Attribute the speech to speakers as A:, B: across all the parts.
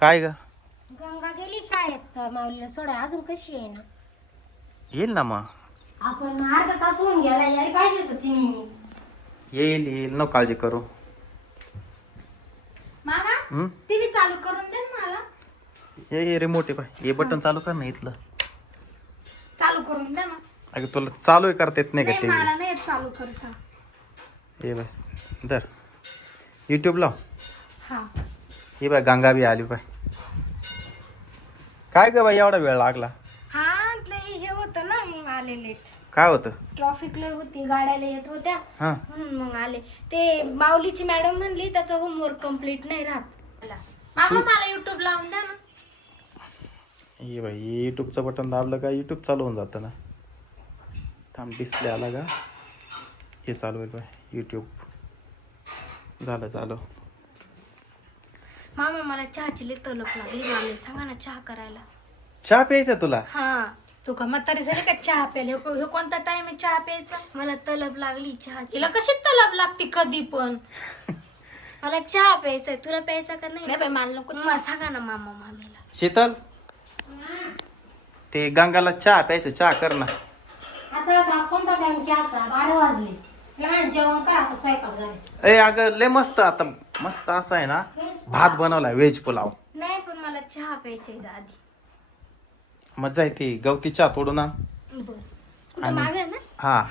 A: काय ग?
B: गंगा गेली शाळेत. माऊलीला सोडा अजून कशी आहे ना?
A: येईल ना मग.
B: आपण अर्धा तास होऊन गेला यायला पाहिजे होतं तिने.
A: येईल येईल. न काळजी करू.
C: मामा? टीव्ही चालू करून दे ना मला.
A: ये ये रिमोट आहे पाय हे बटन चालू कर ना इथलं.
C: चालू करून द्या ना.
A: अगं तुला चालू आहे करता येत नाही का
C: नाही
A: टी
C: मला नाही येत चालू करता.
A: व्ही ये बस. दर यूट्यूब लाव.
C: हा.
A: हे बाय गंगा बी आली पाय. काय ग बाई एवढा वेळ लागला?
C: हा हे होतं ना मग आले लेट
A: काय होतं?
C: ट्रॉफिक लय होती गाड्याला येत होत्या
A: हां.
C: म्हणून मग आले. ते माऊलीची मॅडम म्हणली त्याचा होमवर्क कंप्लीट नाही राहत. मामा मला युट्यूब लावून द्या ना.
A: ये बाई यूट्यूबचं बटन दाबलं का यूट्यूब चालू होऊन जातं ना. थांब डिस्प्ले आला का? हे चालू होईल बाय यूट्यूब झालं चालू
C: मामा मला चहाची लय तलप लागली मला सांगा ना चहा करायला.
A: चहा प्यायचा तुला?
C: हा. तू का म्हातारी झाली का चहा प्यायला? ह्यो- ह्यो कोणता टाइम आहे चहा प्यायचा? मला तलब लागली चहा तिला कशी तलब लागते कधी पण? मला चहा प्यायचा तुला प्यायचा का नाही? बाई मला नको चहा. सांगा ना मामा मामीला.
A: शीतल? ते गंगाला चहा प्यायचं चहा कर ना.
B: आता कोणता टाइम चहाचा बारा वाजले. लहान जेवण करा आता स्वयंपाक झाले.
A: ए अगं लय मस्त आता. मस्त असं आहे ना. भात बनवलाय व्हेज पुलाव.
C: नाही पण मला चहा प्यायचा आहे आधी.
A: मजा येते. गवती चहा तोडू ना.
C: बर. कुठं
A: आणि-
C: मागे ना?
A: हा.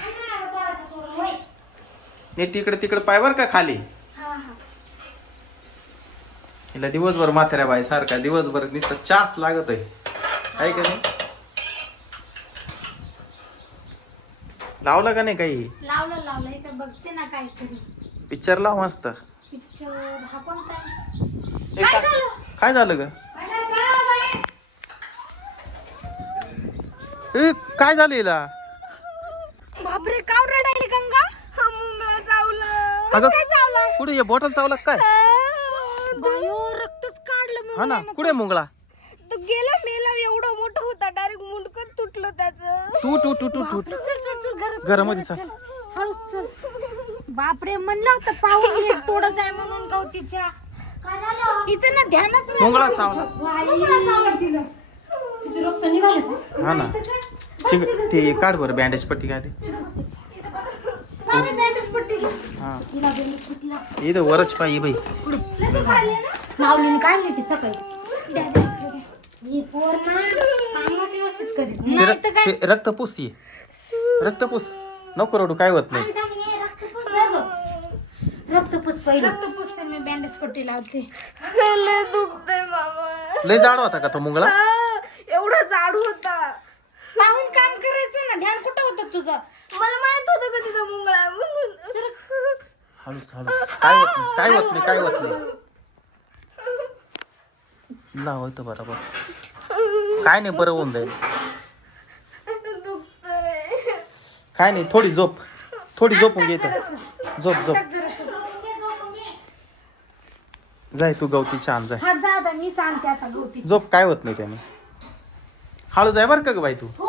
A: नीट तिकडे तिकडे पाय बर का खाली?
C: हा हा.
A: हिला दिवसभर म्हाताऱ्या बाई सारखा दिवसभर नुसतं चास लागत आहे आहे का नाही? लावलं का नाही काही?
C: लावलं लावलं. इथं बघते ना काहीतरी.
A: पिक्चर लाव मस्त.
C: पिक्चर हा कोणता आहे काय
A: काय
C: झालं?
A: ग
B: काय झालं गं? बाई?
A: ए, काय झालं हिला?
C: बापरे का रडायली गंगा? मुंगळा चावलं.
A: अगं
C: काय चावलं?
A: कुठे हे बॉटल चावला काय?
C: बायो रक्तच काढलं
A: हा ना कुठे मुंगळा?
C: तो गेला मेला एवढा मोठा होता डायरेक्ट मुंडकन तुटलं त्याचं.
A: तू तू तू तू तू.
C: चल चल चल घरात
A: घरामध्ये चल.
C: हळूच चल. बापरे म्हणलं होतं पाहून तोडच आहे म्हणून गवतीच्या. ना ध्यानच
A: मुंगळा चावला
B: बाई. किती रक्त निघाले का?
A: हा ना चिक ते काढ बरं बँडेज पट्टी काय ते
C: बँडेज पट्टी.
A: हा
B: तिला गेली सुटला.
A: इथं वरच पाहिजे बाई
C: लय दुखायली ना
B: माऊलीने काढली ती सकाळी ही पोर ना कामच व्यवस्थित करीत नाही.
A: ते रक्त- ते रक्त पुस ये रक्त पुस नको रडू काय होत नाही
B: रक्तपूस. रक्तपूस पहिलं
C: रक्त पुसते मी बँडेज पट्टी लावते. लय दुखतंय मामा.
A: लय जाड होता का तो मुंगळा?
C: हा, एवढा जाडू होता. पाहून काम करायचं ना ध्यान कुठं होतं तुझं? मला माहीत होतं का तिथं मुंगळा आहे म्हणून.
A: हळूच हळू काय होत नाही काय होत नाही काय होत नाही. लाव इथं बरोबर. काय नाही बरं होऊन जाईल.
C: दुखतंय.
A: काय नाही थोडी झोप. थोडी झोपून घे इथं. झोप झोप. जाय तू गवती छान जाय.
C: हा दादा मी सांगते आता गवती
A: झोप काय होत नाही त्याने? हळू जाय बरं का ग बाई तू?
B: हो